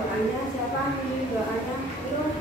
doanya siapa? Ini doanya. Yuk.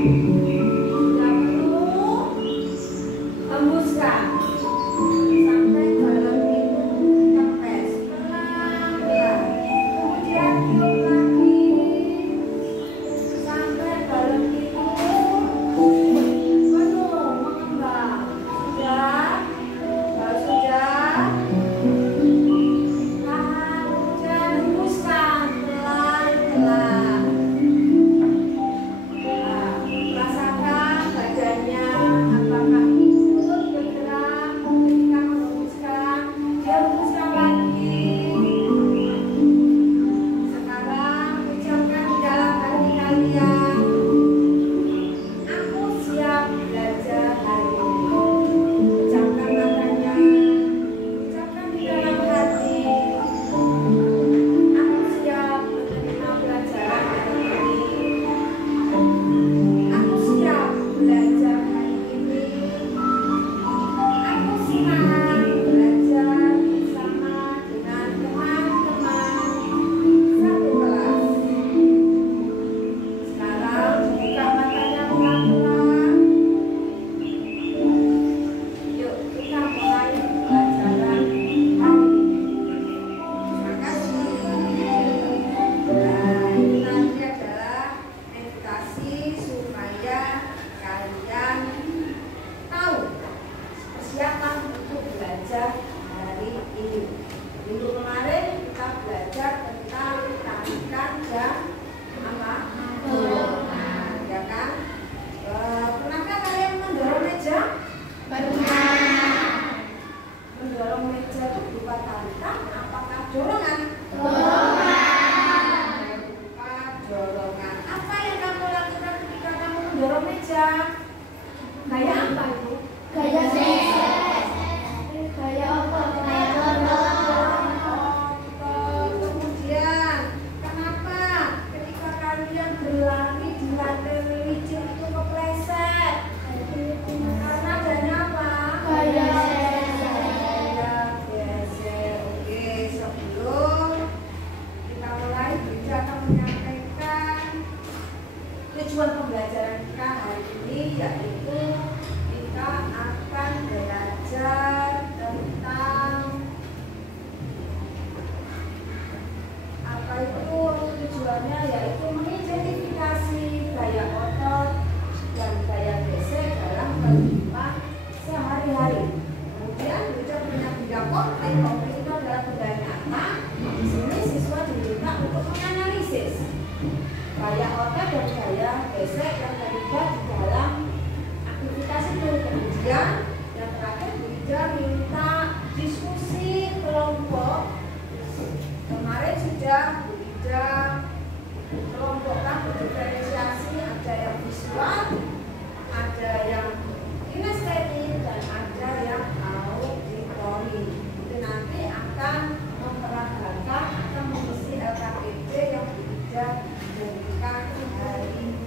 Sudah penuh, hembuskan sampai dalam hidung kempes pelan-pelan. Kemudian tiup lagi sampai dalam hidung penuh mengembang. Sudah, kalau sudah, tahan hujan, hembuskan pelan-pelan. Rasakan badannya apakah ikut bergerak ketika menghembuskan. Dia hembuskan lagi. Sekarang ucapkan di dalam hati kalian, aku siap belajar hari ini. Ucapkan makanya, ucapkan di dalam hati, aku siap menerima pelajaran hari ini. Aku siap belajar hari ini. Aku senang belajar bersama dengan teman-teman satu kelas. Sekarang buka matanya pelan-pelan. Yuk kita mulai pelajaran hari ini. Terima kasih. Nah, ini nanti adalah meditasi supaya kalian tahu persiapan untuk belajar hari ini. Minggu kemarin kita belajar tentang tarikan dan apa? Dorongan, ya kan? Pernahkah kalian mendorong meja? Mendorong meja itu berupa tarikan, apakah dorongan? Berupa dorongan. Apa yang kamu lakukan ketika kamu mendorong meja? Gaya apa itu? Gaya sukses. Gaya apa? Gaya dorong. Kemudian, kenapa ketika kalian berlari di lantai licin itu kepleset? Karena adanya apa? Gaya Gaya geser. Oke, sebelum kita mulai, kita akan menyampaikan tujuan pembelajaran kita hari ini, yaitu kita akan belajar tentang apa itu tujuannya, yaitu mengidentifikasi gaya otot dan gaya geser dalam kehidupan sehari-hari. Kemudian kita punya 3 konkret itu adalah benda nyata. Di sini siswa diminta untuk menganalisis gaya otot dan gaya geser yang terlibat di dalam aktivitas itu. Kemudian yang terakhir kita minta diskusi kelompok. Kemarin sudah kita kelompokkan berdiferensiasi, ada yang visual, ada yang kinestetik, dan ada yang auditori. Itu nanti akan memperagakan atau mengisi LKPD yang sudah diberikan hari ini.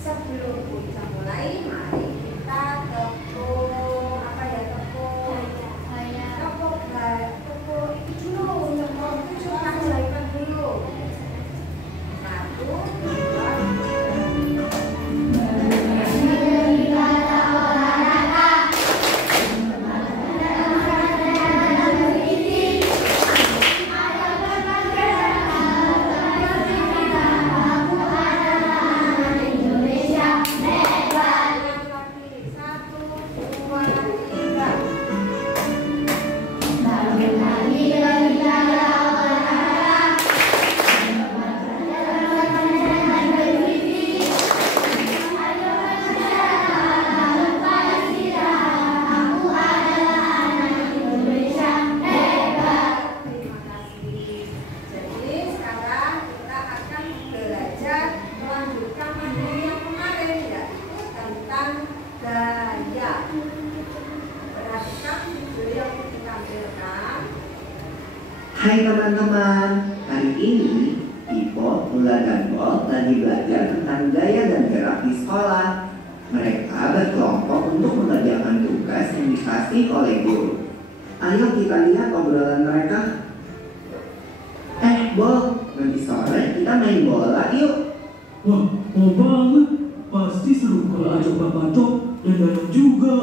Sebelum kita mulai, mari kita tepuk apa ya, tepuk itu dulu, tepuk itu jahitan dulu. 1, 2, 3. Hai teman-teman, hari ini Ipo, Mula, dan Bol lagi belajar tentang gaya dan gerak di sekolah. Mereka berkelompok untuk mengerjakan tugas yang dikasih oleh guru. Ayo kita lihat obrolan mereka. Bol, nanti sore kita main bola yuk. Wah, mau banget. Pas olahraga patok dan danau juga.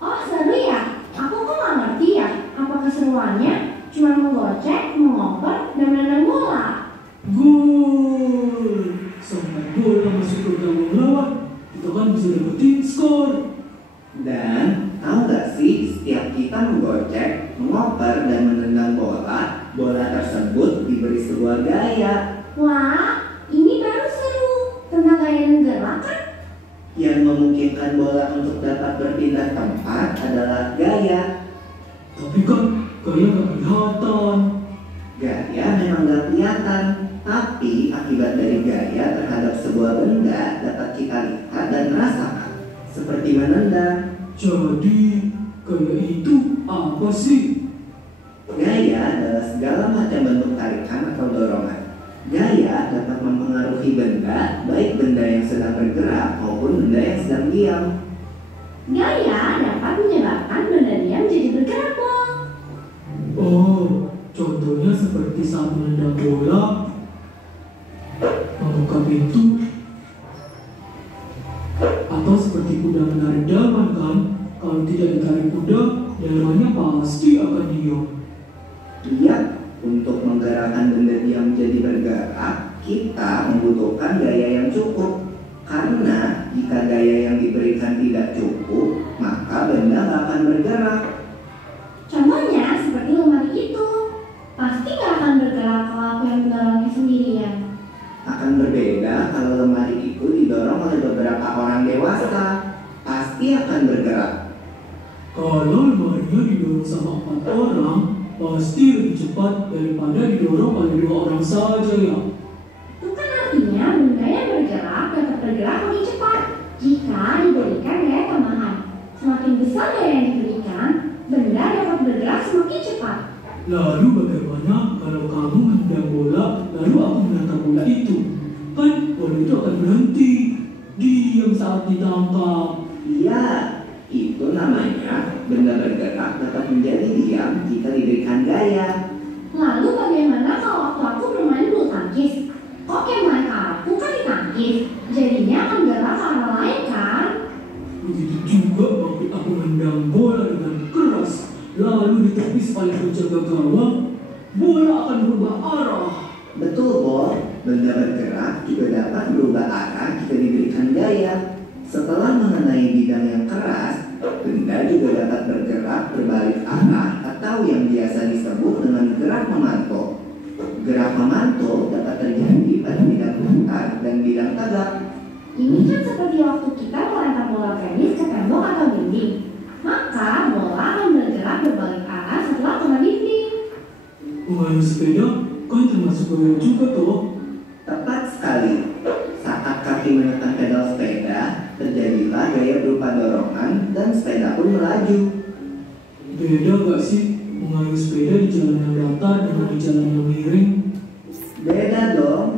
Oh seru ya? Aku kok nggak ngerti ya. Apa keseruannya? Cuma menggocek, mengoper, dan menendang bola. Gol! Sampai bola masuk ke gawang lawan, kita kan bisa dapetin skor. Dan tahu gak sih, setiap kita menggocek, mengoper, dan menendang bola, bola tersebut diberi sebuah gaya Wah, ini baru seru. Tentang gaya dan gerak kan? yang memungkinkan bola untuk dapat berpindah tempat adalah gaya. Tapi kan gaya gak kelihatan. Gaya memang gak kelihatan, tapi akibat dari gaya terhadap sebuah benda dapat kita lihat dan rasakan, seperti menendang. Jadi, gaya itu apa sih? Gaya adalah segala macam bentuk tarikan atau dorongan. Gaya dapat mempengaruhi benda, baik benda yang sedang bergerak maupun benda yang sedang diam. Gaya dapat menyebabkan benda diam jadi bergerak, Bol. Oh, contohnya seperti saat menendang bola, membuka pintu, atau seperti kuda menarik delman kan? Kalau tidak ditarik kuda, delmannya pasti akan diam. Iya, untuk menggerakkan benda diam jadi bergerak, kita membutuhkan gaya yang cukup. Karena jika gaya yang diberikan tidak cukup, maka benda nggak akan bergerak. Contohnya seperti lemari itu. Pasti nggak akan bergerak kalau aku yang mendorongnya sendirian. Akan berbeda kalau lemari itu didorong oleh beberapa orang dewasa. Pasti akan bergerak. Kalau lemarinya didorong sama 4 orang, pasti lebih cepat daripada didorong oleh 2 orang saja ya. Itu kan artinya benda yang bergerak dapat bergerak lebih cepat jika diberikan gaya tambahan. Semakin besar gaya yang diberikan, benda dapat bergerak semakin cepat. Lalu bagaimana kalau kamu menendang bola, lalu aku menangkap bola itu? Kan bola itu akan berhenti, diam saat ditangkap. Iya, itu namanya benda bergerak dapat menjadi diam jika diberikan gaya. Lalu bagaimana kalau waktu aku bermain bulu tangkis? Kok yang main aku kan ditangkis, jadinya akan gerak ke arah lain kan? Begitu juga waktu aku menendang bola dengan keras, lalu ditepis oleh penjaga gawang, bola akan berubah arah. Betul, Bol. Benda bergerak juga dapat berubah arah jika diberikan gaya. Setelah mengenai bidang yang keras, benda juga dapat bergerak berbalik arah atau yang biasa disebut dengan gerak memantul. Gerak memantul dapat terjadi pada bidang putar dan bidang tegak. Ini kan seperti waktu kita melempar bola tenis ke tembok atau dinding. Maka bola akan bergerak berbalik arah setelah kena dinding. Mengayuh sepeda kan termasuk gaya juga toh. Tepat sekali. Saat kaki menekan pedal sepeda, terjadilah gaya berupa dorongan dan sepeda pun melaju. Beda gak sih mengayuh sepeda di jalan yang datar dengan di jalan yang miring? Beda dong.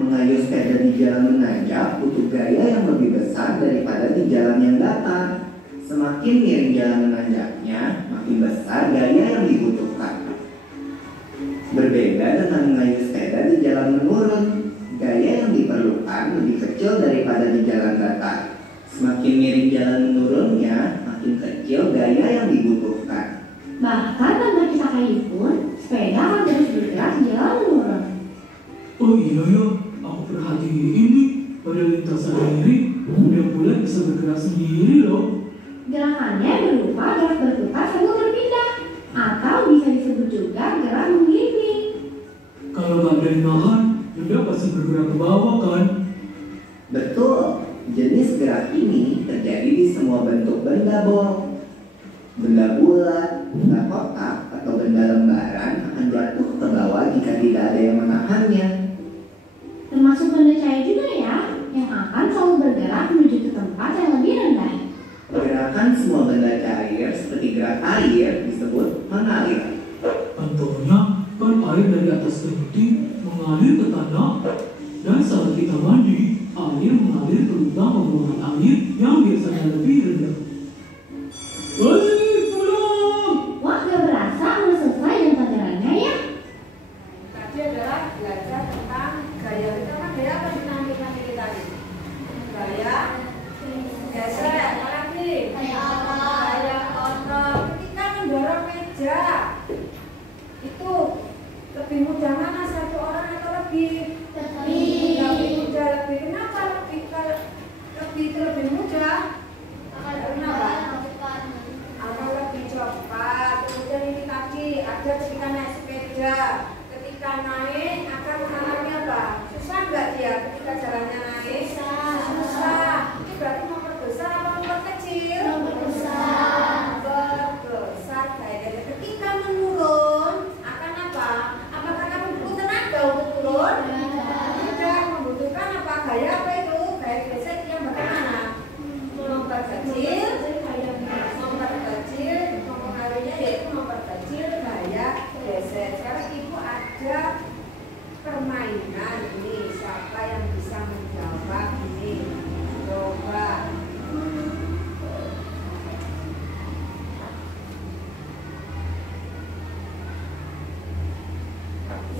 Mengayuh sepeda di jalan menanjak butuh gaya yang lebih besar daripada di jalan yang datar. Semakin miring jalan menanjaknya, makin besar gaya yang dibutuhkan. Berbeda dengan mengayuh sepeda di jalan menurun, gaya yang diperlukan lebih kecil daripada di jalan datar. Semakin miring jalan menurunnya, makin kecil gaya yang dibutuhkan. Bahkan tanpa kita kayuh pun, sepeda akan terus bergerak di jalan menurun. Oh iya ya, aku perhatiin nih pada lintasan miring, udah mulai bisa bergerak sendiri loh. Gerakannya berupa gerak berputar sambil berpindah, atau bisa disebut juga gerak menggelinding. Kalau nggak ada yang nahan, benda pasti bergerak ke bawah kan? Betul, jenis gerak ini terjadi di semua bentuk benda, Bol. Benda bulat, benda kotak, atau benda lembaran akan jatuh ke bawah jika tidak ada yang menahannya. Termasuk benda cair juga ya, yang akan selalu bergerak menuju ke tempat yang lebih rendah. Gerakan semua benda cair seperti gerak air disebut mengalir. Contohnya, kan air dari atas genting mengalir ke tanah, dan saat kita mandi, air mengalir ke lubang pembuangan air yang biasanya lebih rendah. Balik, pulang! Wah, gak berasa udah selesai dengan pelajarannya ya. Tadi adalah belajar tentang gaya. Kita kan gaya apa sih nanti kita tadi? Gaya itu lebih mudah. Kenapa? Akan lebih cepat. Kemudian ini tadi ada ketika naik sepeda, ketika naik akan mengalami apa? Susah nggak dia ketika jalannya naik? Susah. Ini berarti memperbesar apa memperkecil? Memperbesar gayanya. Ketika menurun akan apa? Apakah kamu butuh tenaga untuk turun? Tidak, membutuhkan apa? Gaya apa itu? Gaya gesek yang bagaimana? Memperkecil, mempengaruhinya yaitu memperkecil gaya gesek. Sekarang ibu ada permainan ini. Siapa yang bisa menjawab ini? Coba.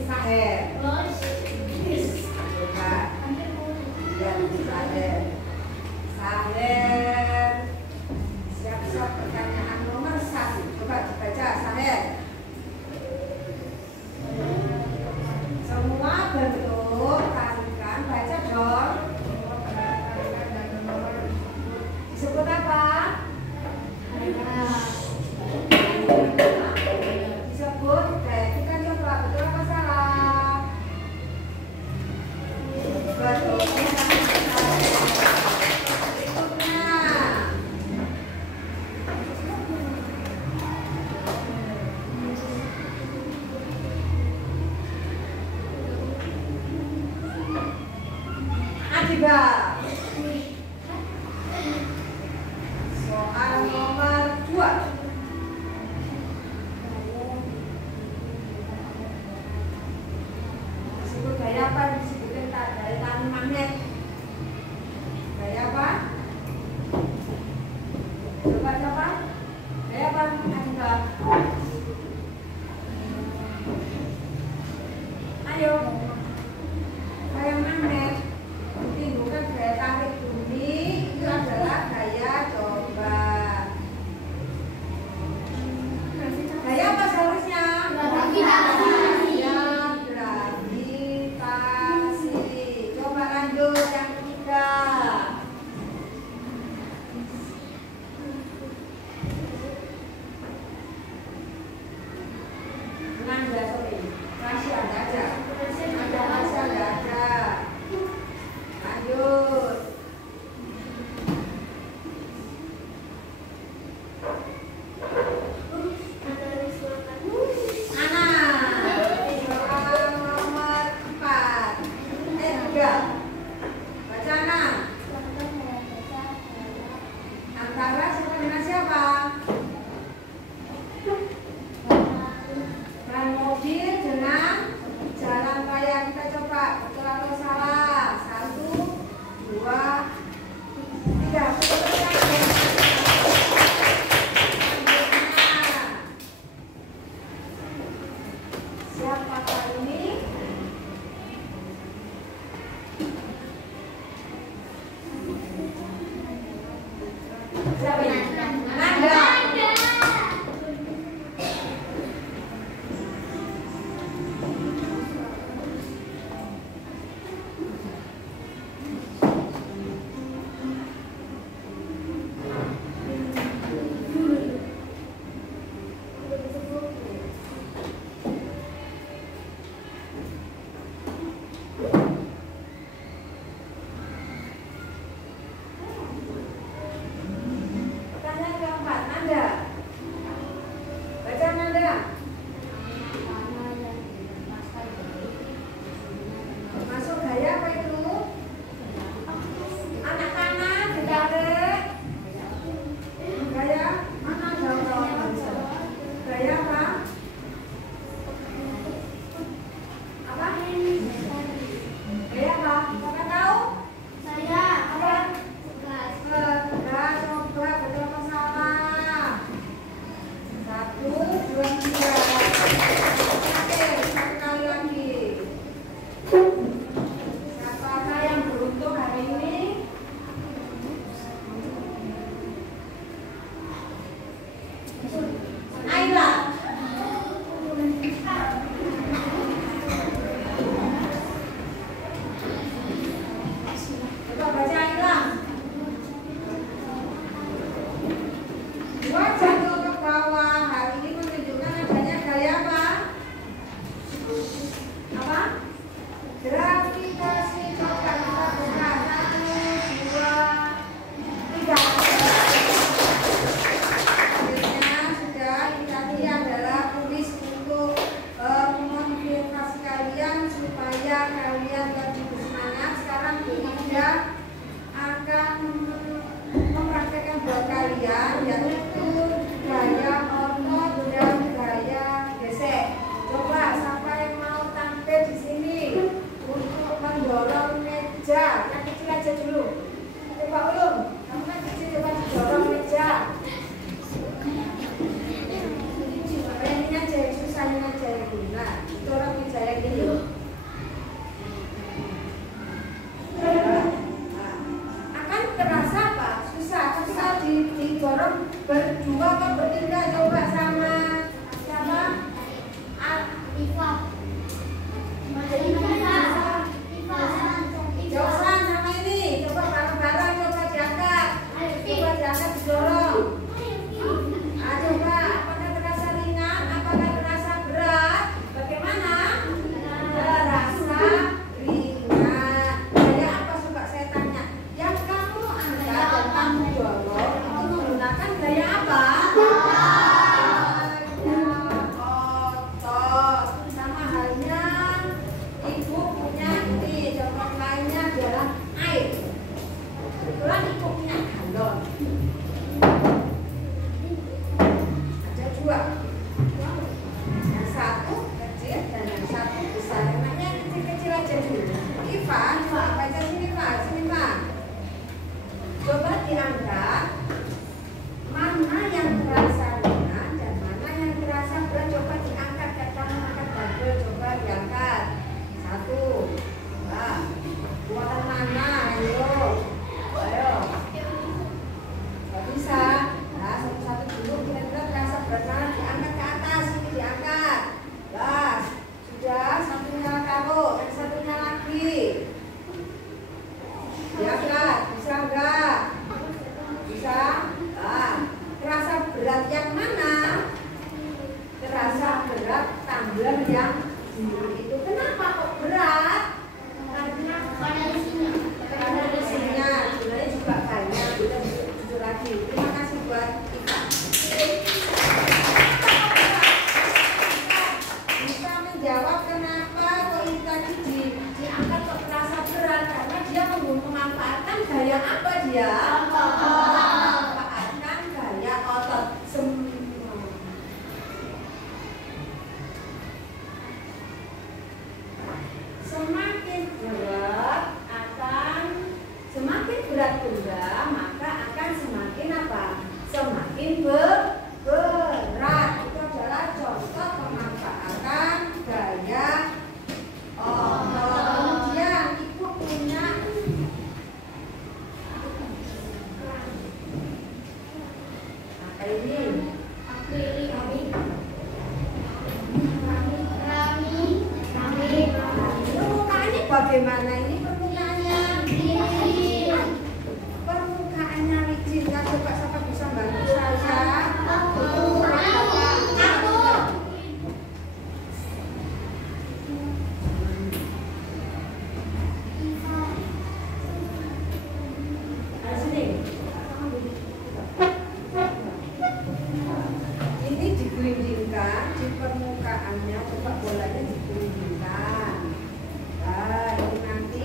Saher. Coba. Lihat Saher. Saher. Siap-siap pertanyaan nomor 1. Coba dibaca Saher. Semua bentuk tarikan, baca dong. Disebut apa? Disebut kita coba betul apa salah? Betul. Adiba. Soal nomor 2. Disebut gaya apa? Disebutkan dari tahan magnet. Gaya apa? Coba. Gaya apa? Adiba. Ayo. Gaya magnet. Bukan gaya tarik bumi, itu adalah gaya coba. Gaya apa seharusnya? Gravitasi. Gravitasi. Coba lanjut yang ketiga. Nanda, sorry. Rasya nggak ada. Ada Rasya nggak ada. Lanjut. Ana. Soal nomor 4. 3. Baca Ana. Antara siapa dengan siapa? Ban mobil dengan jalan raya. Kita coba betul atau salah. 1, 2, 3. Siapa kali ini? Siapa ini? Nanda. kalian yaitu gaya otot dan gaya gesek. Coba siapa yang mau tampil di sini untuk mendorong meja? Yang kecil aja dulu. Coba ulung, kamu kan kecil, coba didorong meja. Ini aja yang susah, ini aja yang ini. Nah, dorong meja yang ini. Akan terasa apa? Susah, susah didorong berdua atau bertiga. Coba sama siapa? Iva. Josan sama ini, coba bareng-bareng, coba diangkat, didorong. Ah, coba, apakah terasa ringan, apakah terasa berat? Bagaimana? Terasa ringan. Gaya apa coba saya tanya? Yang kamu angkat dan kamu dorong itu menggunakan gaya apa? Otot. Sama halnya ibu punya ini, contoh lainnya adalah air. Kebetulan ibu punya galon. Ada dua. Yang satu kecil dan yang satu besar. Enaknya yang kecil-kecil aja dulu. Iva, baca sini Pak, sini Pak. Coba diangkat. Mana yang terasa ringan dan mana yang terasa berat? Coba diangkat. Kamu angkat double, coba diangkat. Satu, dua. Buatan mana? Ayo. Gak bisa. Nah, satu-satu dulu. Kira-kira terasa berat mana? Diangkat ke atas. Ini diangkat. Bas. Sudah. Satunya taruh. Yang satunya lagi. Diangkat. Bisa enggak? Bisa? Nah, terasa berat yang mana? Terasa berat tumbler yang itu. Kenapa kok berat? Karena ada isinya. Sebenarnya juga banyak. Kita jujur lagi. Terima kasih buat Ika. Bisa menjawab kenapa kok ini tadi diangkat kok terasa berat? Karena dia memanfaatkan gaya apa dia? Memanfaatkan gaya otot. Semakin berat benda, maka akan semakin apa? Semakin berat. Itu adalah contoh pemanfaatan gaya otot. Kemudian ibu punya apa ini? Permukaannya bagaimana ini permukaannya? Permukaannya licin. Nah, coba siapa bisa bantu saya? Ini digelindingkan di permukaannya. Coba bolanya digelindingkan. Nah, ini nanti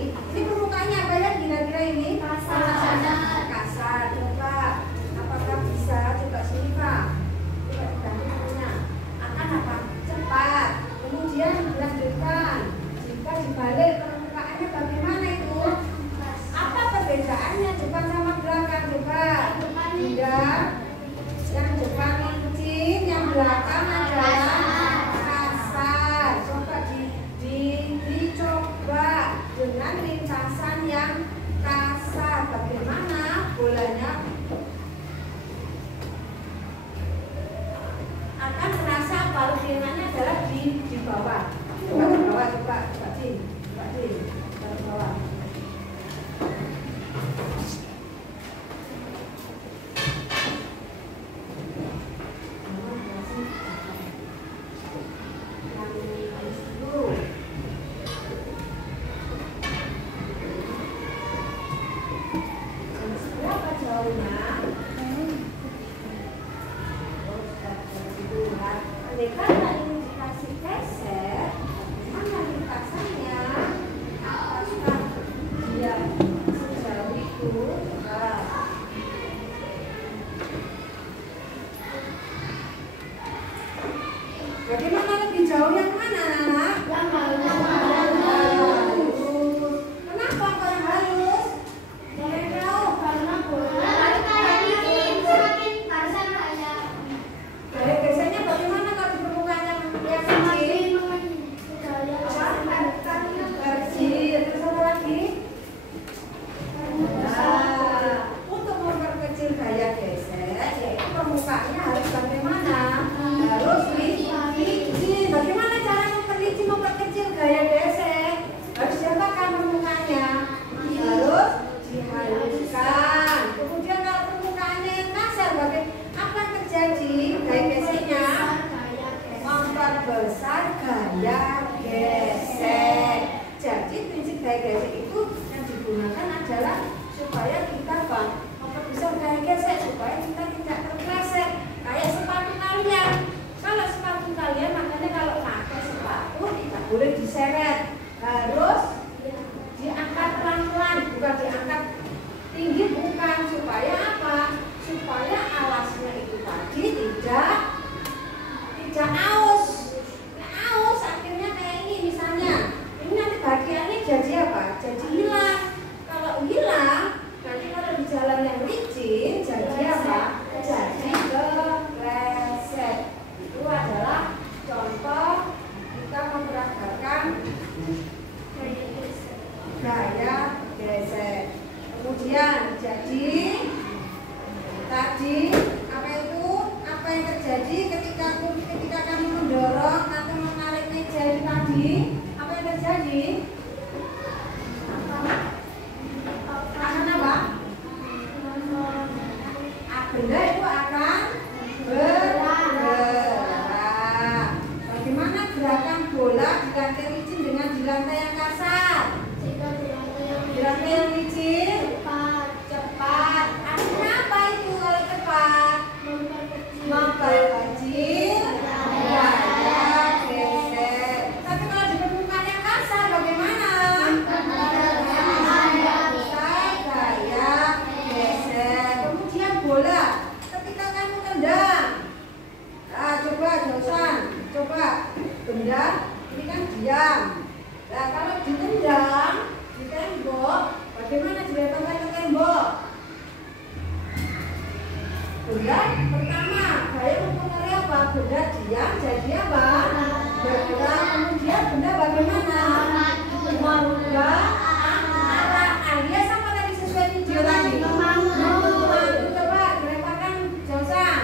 besar gaya gesek. Jadi prinsip gaya gesek itu yang digunakan adalah supaya kita memperbesar gaya gesek supaya kita tidak terpleset. Kayak sepatu kalian. Kalau sepatu kalian makanya kalau pakai sepatu tidak boleh diseret, harus diangkat pelan-pelan, bukan diangkat tinggi, bukan, supaya apa? Supaya alasnya itu tadi tidak aus. Aus akhirnya kayak ini misalnya. Ini nanti bagiannya jadi apa? Jadi hilang. Kalau hilang, nanti kalau di jalan yang licin jadi apa? Jadi kepleset. Itu adalah contoh kita memperagakan gaya gesek. Kemudian jadi tadi apa itu? Apa yang terjadi ketika kamu mendorong atau menarik meja itu tadi? Apa yang terjadi? Akan apa? Benda itu akan bergerak. Bagaimana gerakan bola di lantai licin dengan di lantai yang kasar? Di lantai yang licin cepat. Artinya apa itu kalau cepat? Memperkecil gaya gesek. Tapi kalau di permukaan yang kasar bagaimana? Besar gaya gesek. Kemudian bola, ketika kamu tendang, coba Josan, coba benda ini kan diam. Nah kalau ditendang di tembok, bagaimana diletakkan ke tembok? Benda pertama, gaya mempengaruhi apa? Benda diam jadi apa? Bergerak. Kemudian benda bagaimana? Merubah arah. Alias apa tadi sesuai video tadi? Coba diletakkan Josan.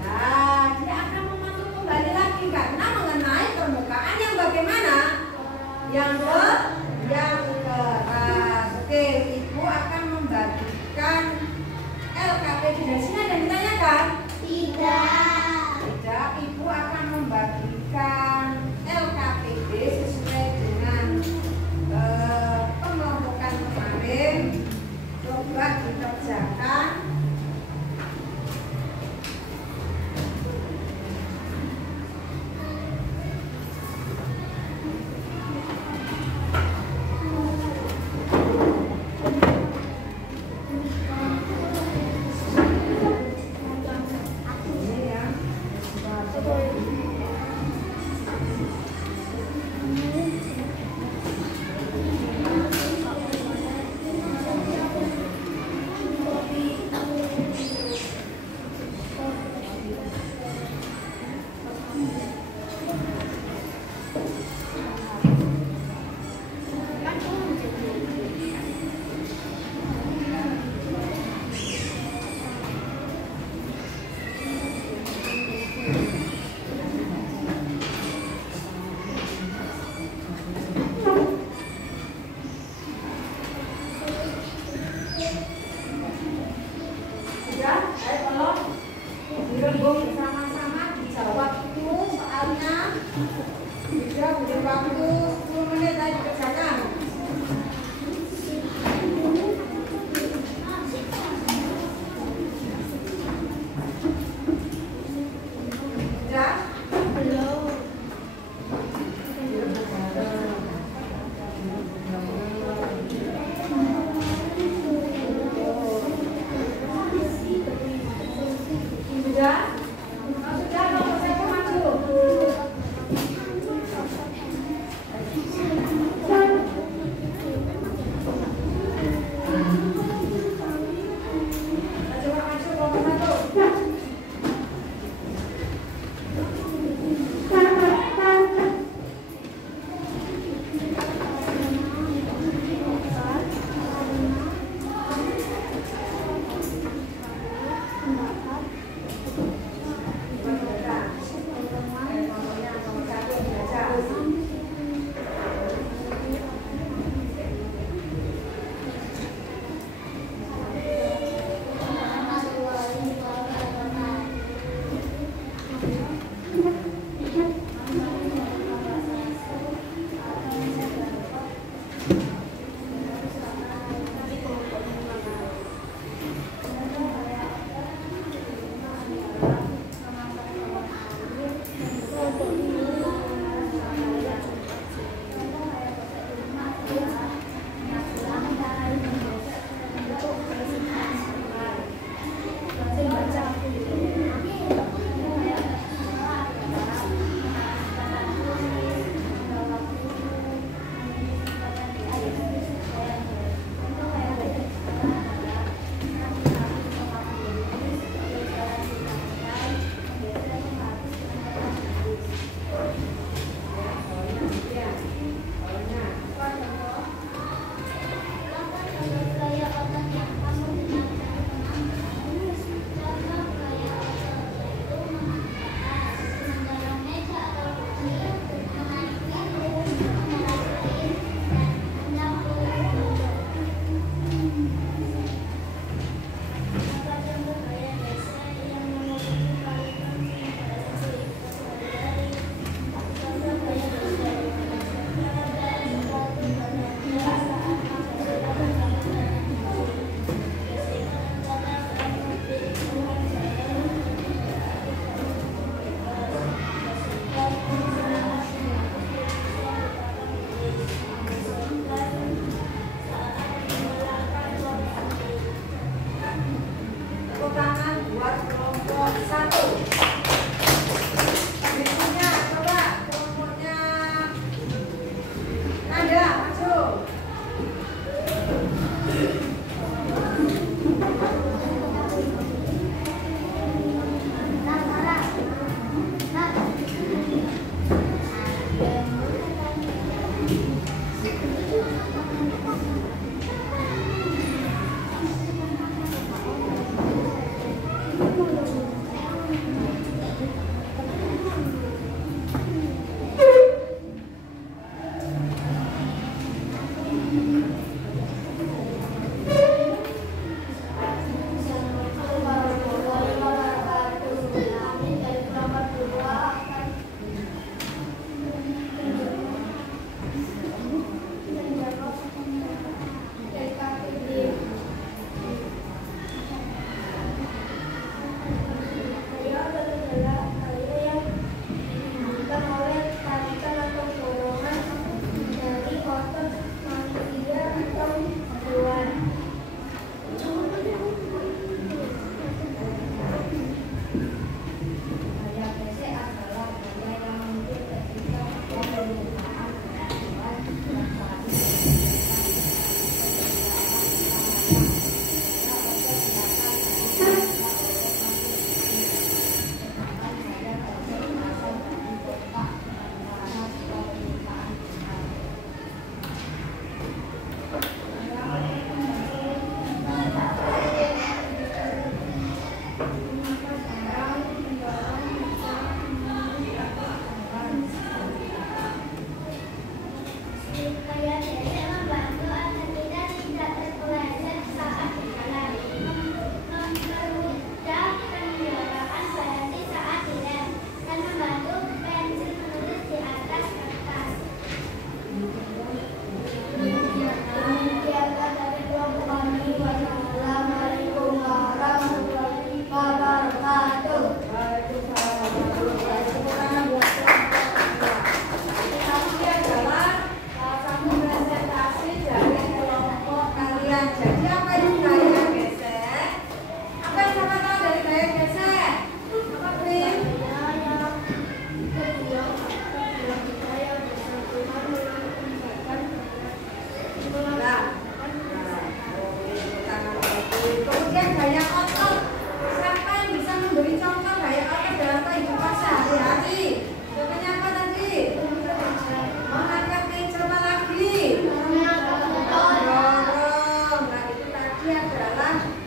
Nah, dia akan memantul kembali lagi karena mengenai permukaan yang bagaimana? Yang keras. Oke, ibu akan membagikan LKPD. Dari sini ada yang ditanyakan? Tidak, ibu akan membagikan LKPD sesuai dengan pengelompokan kemarin. Coba dikerjakan.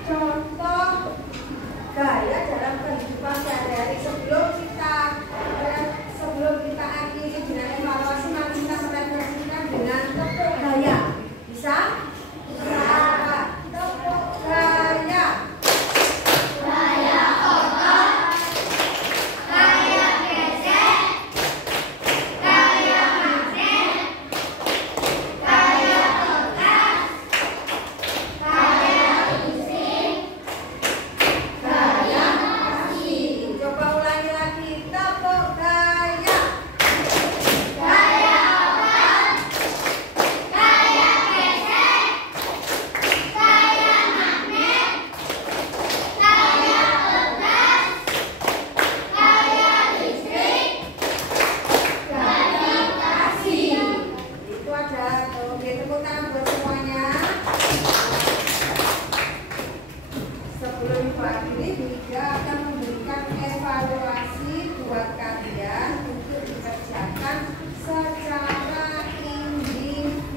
contoh gaya dalam kehidupan sehari-hari sebelum kita akhiri dengan evaluasi, mari kita merefleksikan dengan tepuk gaya. Bisa? Bisa. Tepuk gaya. Gaya otot. Gaya gesek. Gaya magnet. Gaya otak. Gaya listrik. Gaya kaki. Coba ulangi lagi. Tepuk gaya. Gaya otot. Gaya gesek. Gaya magnet. Gaya otak. Gaya listrik. Gaya kaki. Itu ada. Oke, tepuk tangan buat semuanya. Sebelum Ibu akhiri, Bu Ida akan memberikan evaluasi buat kalian untuk dikerjakan secara individu.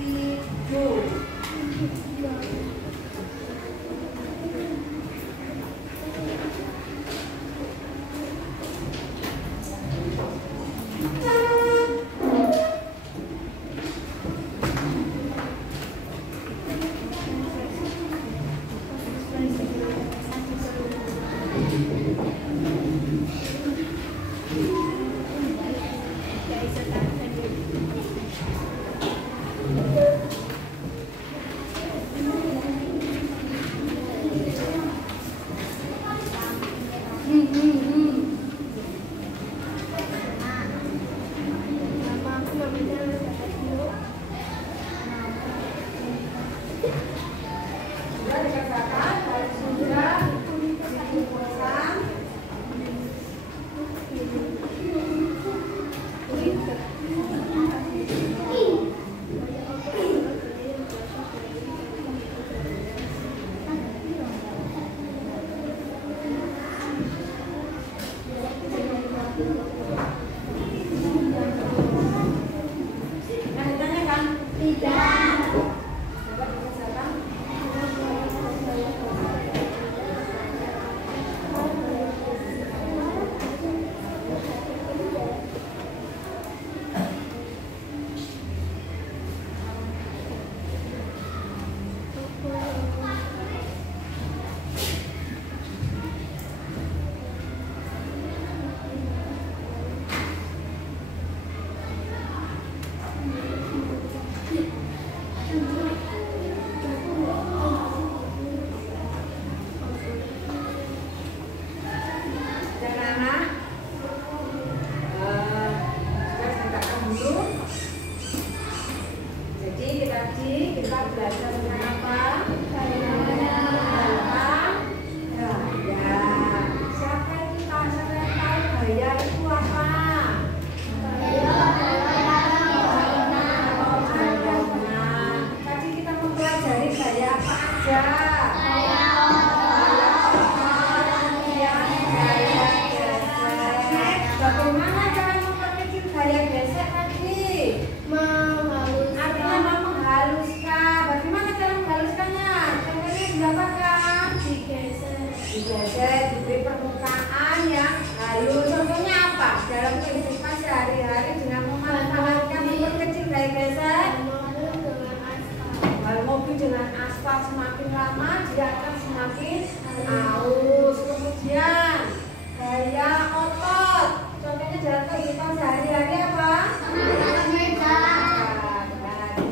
Sudah dikerjakan, kalau sudah dikumpulkan. Nah, ditanyakan? Tidak. Coba dikerjakan. Dan anak, kita ceritakan dulu. Jadi tadi kita belajar tentang apa? Gaya. Siapa yang tahu gaya itu apa? Tadi kita mempelajari gaya apa aja? Gaya gesek. Bagaimana cara memperkecil gaya gesek tadi? Artinya mau menghaluskan. Bagaimana cara menghaluskannya? Contohnya diapakan? Digesek, diberi permukaan yang halus. Contohnya apa? Dalam kehidupan sehari-hari dengan memanfaatkan memperkecil gaya gesek. Kalau mobil dengan aspal semakin lama dia akan semakin halus. Kemudian gaya otot. Contohnya dalam kehidupan sehari-hari apa?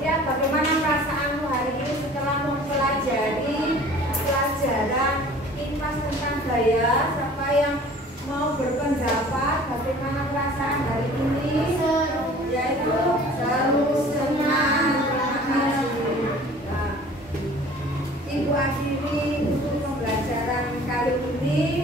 Dia bagaimana perasaanmu hari ini setelah mempelajari pelajaran IPAS tentang gaya? Siapa yang mau berpendapat bagaimana perasaan hari ini? Yaitu seru, senang. Terima kasih. Ibu akhiri untuk pembelajaran kali ini.